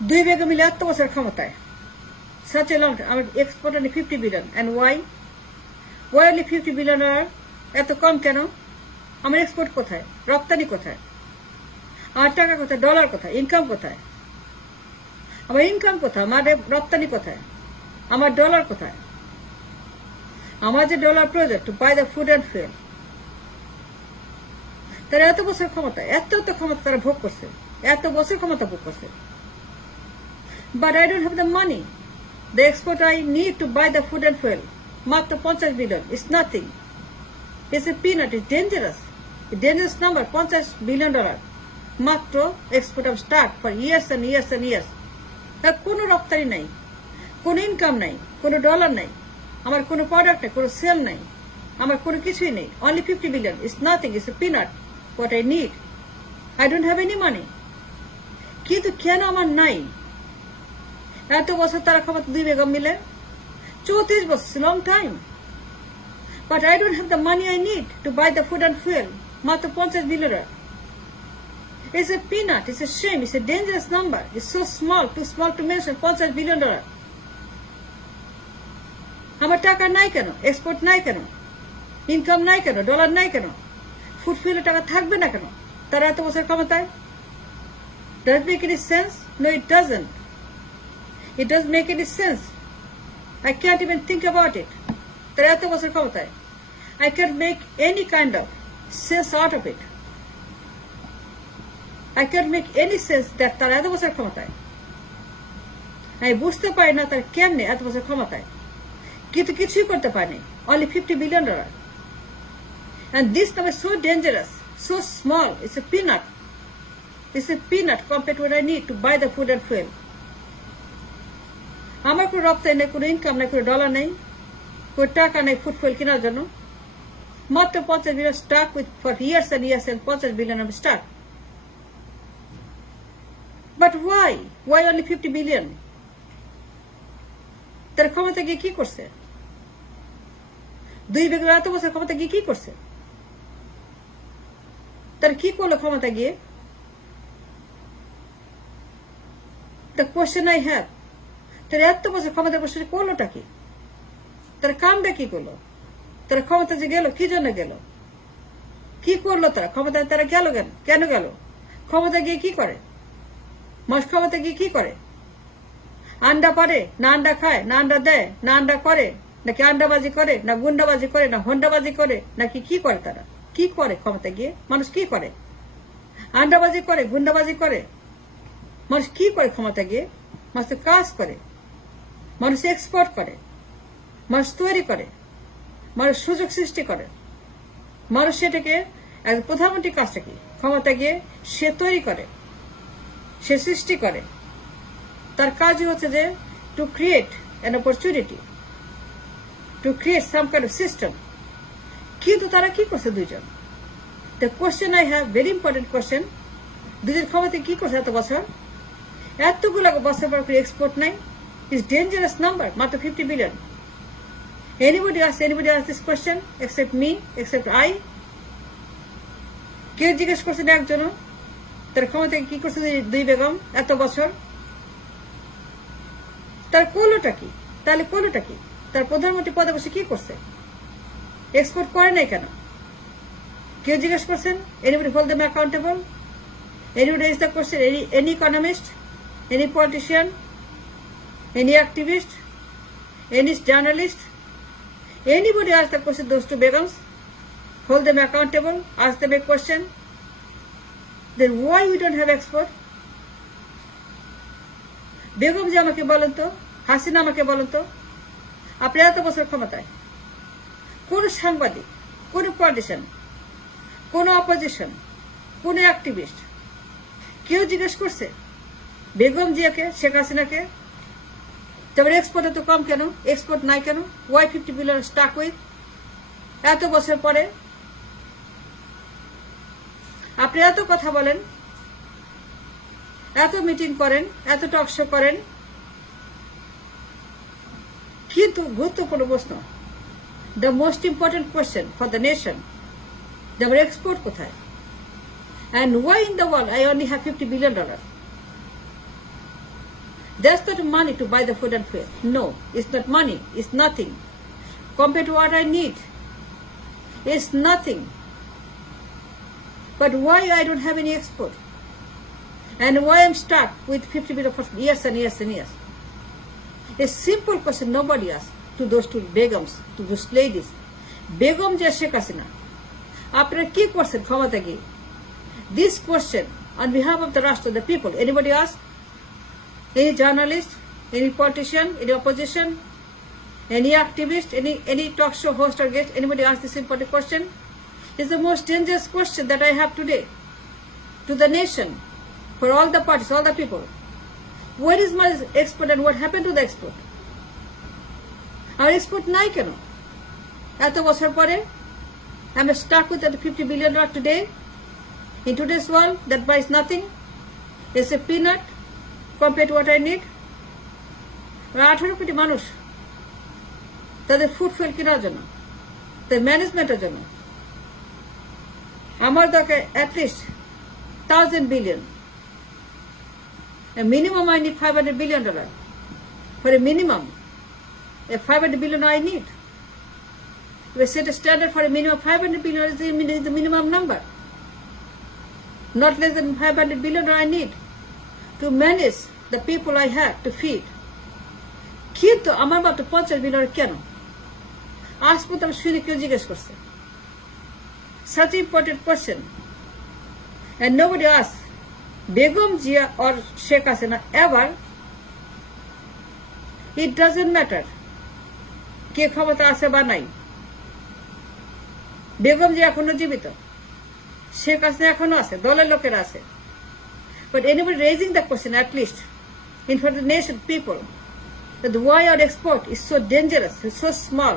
দুই বেগে মিলে এত বছর ক্ষমতায় such a long time our export only 50 billion and why only 50 billion এত কম কেন আমার এক্সপোর্ট কোথায় রপ্তানি কোথায় আমার টাকা কোথায় ডলার কোথায় ইনকাম কোথায় আমার ইনকাম কোথায় আমার রপ্তানি কোথায় আমার ডলার কোথায় আমার যে ডলার প্রয়োজন to buy the food and fuel তারা এত বছর ক্ষমতা এত ক্ষমতা তারা ভোগ করছে এত বছর ক্ষমতা ভোগ করছে but I don't have the money the export I need to buy the food and fuel মাত্র 50 billion it's nothing it's a peanut it's dangerous number $50 billion মাত্র export of start for years and years and years তার কোনো রপ্তানি নাই কোনো ইনকাম নাই কোনো ডলার নাই আমার কোনো প্রোডাক্ট নাই কোনো সেল নাই আমার কোনো কিছুই নেই অনলি 50 billion it's nothing it's a peanut what I need I don't have any money কিন্তু কেন আমার নাই এত বছর তারা ক্ষমতা দুই বেগম মিলে 34 বছর long time but I don't have the money I need to buy the food and fuel মাত্র 50 billion It's a peanut. It's a shame. It's a dangerous number. It's so small, too small to mention. $50 billion. আমার টাকা নাই কেন এক্সপোর্ট নাই কেন ইনকাম নাই কেন ডলার নাই কেন ফুড ফুয়েলের টাকা থাকবে না কেন তারা এত বছর ক্ষমতায় Does it make any sense? No, it doesn't. It doesn't make any sense. I can't even think about it. তারা এত বছর ক্ষমতায় I can't make any kind of sense out of it. I can't make any sense that তারা এত বছর ক্ষমতায় আমি বুঝতে পারি না তার কেমনে এত বছর ক্ষমতায় কিন্তু কিছুই করতে পারেনি only $50 billion and this number is so dangerous so small it's a peanut compared to what I need to buy the food and fuel আমার কোনো রপ্তানি নেই কোনো ইনকাম নেই কোনো ডলার নেই কোনো টাকা নেই ফুড ফুয়েল কেনার জন্য মাত্র 50 billion stuck with for years and years and 50 billion আমি stuck But why? Why only 50 billion? তার ক্ষমতা গিয়ে কি করছে দুই বেগম এত বছর ক্ষমতা গিয়ে কি করছে তার কি করলো ক্ষমতা গিয়ে The question I have তার এত বছর ক্ষমতা বসে করলোটা কি তার কামটা কি করলো তার ক্ষমতা যে গেল কি জন্য গেল কি করলো তারা ক্ষমতা তারা গেল কেন গেল ক্ষমতা গিয়ে কি করে মাস ক্ষমতা গিয়ে কি করে আন্ডা পারে না আন্ডা খায় না আন্ডা দেয় না আন্ডা করে নাকি আন্ডাবাজি করে না গুন্ডাবাজি করে না হন্ডাবাজি করে নাকি কি করে তারা কি করে ক্ষমতা গিয়ে মানুষ কি করে আন্ডাবাজি করে গুন্ডাবাজি করে মানুষ কি করে ক্ষমতা গিয়ে মানুষ কাজ করে মানুষ এক্সপোর্ট করে মানুষ তৈরি করে মানুষ সুযোগ সৃষ্টি করে মানুষ সেটাকে প্রধানমন্ত্রী কাজটা কি ক্ষমতা গিয়ে সে তৈরি করে সে সৃষ্টি করে তার কাজই হচ্ছে যে to create an opportunity to create some kind of system কিন্তু তারা কি করছে দুইজন the question I have very important question দুজন ক্ষমতায় কি করছে এত বছর এতগুলো বছর পর এক্সপোর্ট নাই ইজ ডেঞ্জারাস নাম্বার মাত্র 50 billion anybody ask this question except me except I কেউ জিজ্ঞেস করছে না একজনও তার ক্ষমতায় কি করছে দুই বেগম এত বছর তার করলোটা কি তাহলে করলোটা কি তার প্রধানমন্ত্রী পদে বসে কি করছে এক্সপোর্ট করে নাই কেন কেউ জিজ্ঞেস করছেন anybody hold them accountable anybody raise the question any economist any politician any activist any journalist anybody ask the question those two begums hold them accountable ask them a question then why we don't have export Begum যে আমাকে বলেন তো হাসিনা আমাকে বলেন তো আপনি এত বছর ক্ষমতায় কোন সাংবাদিক কোন পলিটিশিয়ান কোন অপোজিশন কোন অ্যাক্টিভিস্ট কেউ জিজ্ঞেস করছে বেগম জিয়াকে শেখ হাসিনাকে তবে এক্সপোর্ট এত কম কেন এক্সপোর্ট নাই কেন ওয়াই 50 বিলিয়ন স্টাক উইথ এত বছর পরে আপনি এত কথা বলেন এত মিটিং করেন এত টক শো করেন কিন্তু গুরুত্বপূর্ণ প্রশ্ন the most important question for the nation যে আমার এক্সপোর্ট কোথায় and why in the world I only have $50 billion That's not money to buy the food and fuel. No, it's not money. It's nothing. Compared to what I need, it's nothing. But why I don't have any export? And why I'm stuck with 50 billion for years and years and years? A simple question nobody asks to those two begums, to those ladies. Begum je Sheikh Hasina. Apnara ki korchen khamata gi? This question on behalf of the Rashtra, the people. Anybody ask? Any journalist? Any politician? Any opposition? Any activist? Any talk show host or guest? Anybody ask this important question? It's the most dangerous question that I have today to the nation, for all the parties, all the people. Where is my export and what happened to the export? Our export নাই কেন? এত বছর পরে I'm stuck with that $50 billion today. In today's world, that buys nothing. It's a peanut compared to what I need. 18 কোটি মানুষ তাদের food fuel কেনার জন্য, তাদের ম্যানেজমেন্টের জন্য আমার দরকার at least 1,000 billion. A minimum I need $500 billion. For a minimum, a $500 billion I need. We set a standard for a minimum. $500 billion is the minimum number. Not less than $500 billion I need to manage the people I have to feed. কিন্তু আমার মাত্র 50 বিলিয়ন কেন? আজ পর্যন্ত আমি শুনে কেউ জিজ্ঞেস করছে? Such important question, and nobody asks Begum Jia or Sheikh Hasina ever. It doesn't matter কে ক্ষমতা আছে বা নাই। বেগম জি এখনো জীবিত, শেখ হাসিনা এখনো আছে, দলের লোকেরা আছে। But anybody raising the question, at least in front of the nation people, that why our export is so dangerous, it's so small.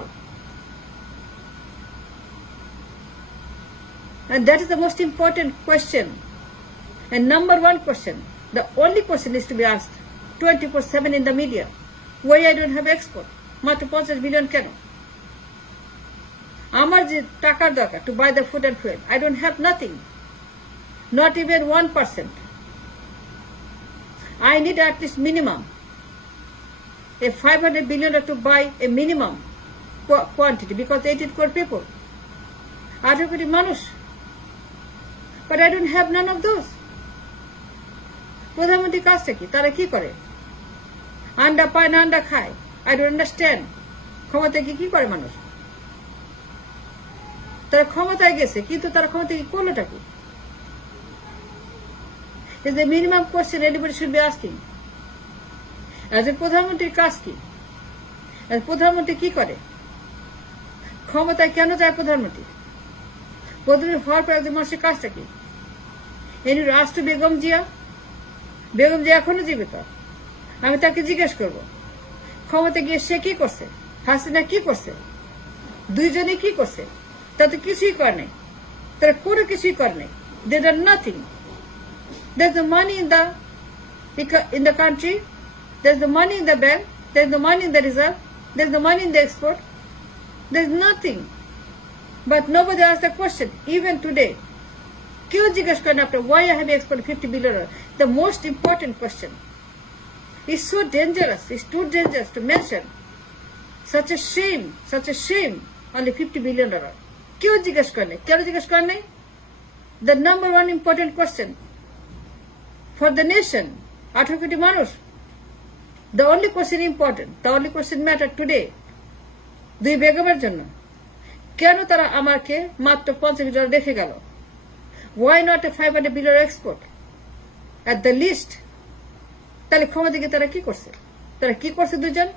And that is the most important question. And number one question, the only question is to be asked 24/7 in the media. Why I don't have export? মাত্র 50 বিলিয়ন কেন? আমার যে টাকার দরকার to buy the food and fuel, I don't have nothing. Not even 1%. I need at least minimum a $500 billion to buy a minimum quantity because 80 crore people. 18 কোটি মানুষ. But I don't have none of those. প্রধানমন্ত্রীর কাজটা কি? তারা কি করে? আন্ডা পায় না আন্ডা খায়? I don't understand. ক্ষমতায় কি করে মানুষ? তারা ক্ষমতায় গেছে কিন্তু তারা ক্ষমতায় কি করলোটা কি? Is the minimum question anybody should be asking. As a প্রধানমন্ত্রীর কাজ কি? As প্রধানমন্ত্রী কি করে? ক্ষমতায় কেন যায় প্রধানমন্ত্রী? প্রধানমন্ত্রী হওয়ার পর একজন মানুষের কাজটা কি? এনি রাষ্ট্র বেগম জিয়া এখনো জীবিত। আমি তাকে জিজ্ঞেস করব ক্ষমতা গিয়ে সে কি করছে, হাসিনা কি করছে, দুইজনে কি করছে? তাতে কিছুই করে নাই, তারা কোনো কিছুই করে নাই। They done nothing. There's the money in the country, there's the money in the bank, there's the money in the reserve, there's the money in the export, there's nothing. But nobody asked the question, even today. কেউ জিজ্ঞেস করেন after why I have exported $50 billion? The most important question. It's so dangerous, it's too dangerous to mention. Such a shame, only $50 billion. কেউ জিজ্ঞেস করেন নাই, কেন জিজ্ঞেস করেন নাই? The number one important question for the nation, 18 কোটি মানুষ, the only question important, the only question matter today, দুই বেগমের জন্য, কেন তারা আমাকে মাত্র 50 বিলিয়ন রেখে গেল? Why not a $500 billion export? At the least, তাহলে ক্ষমতা থেকে তারা কি করছে? দুজন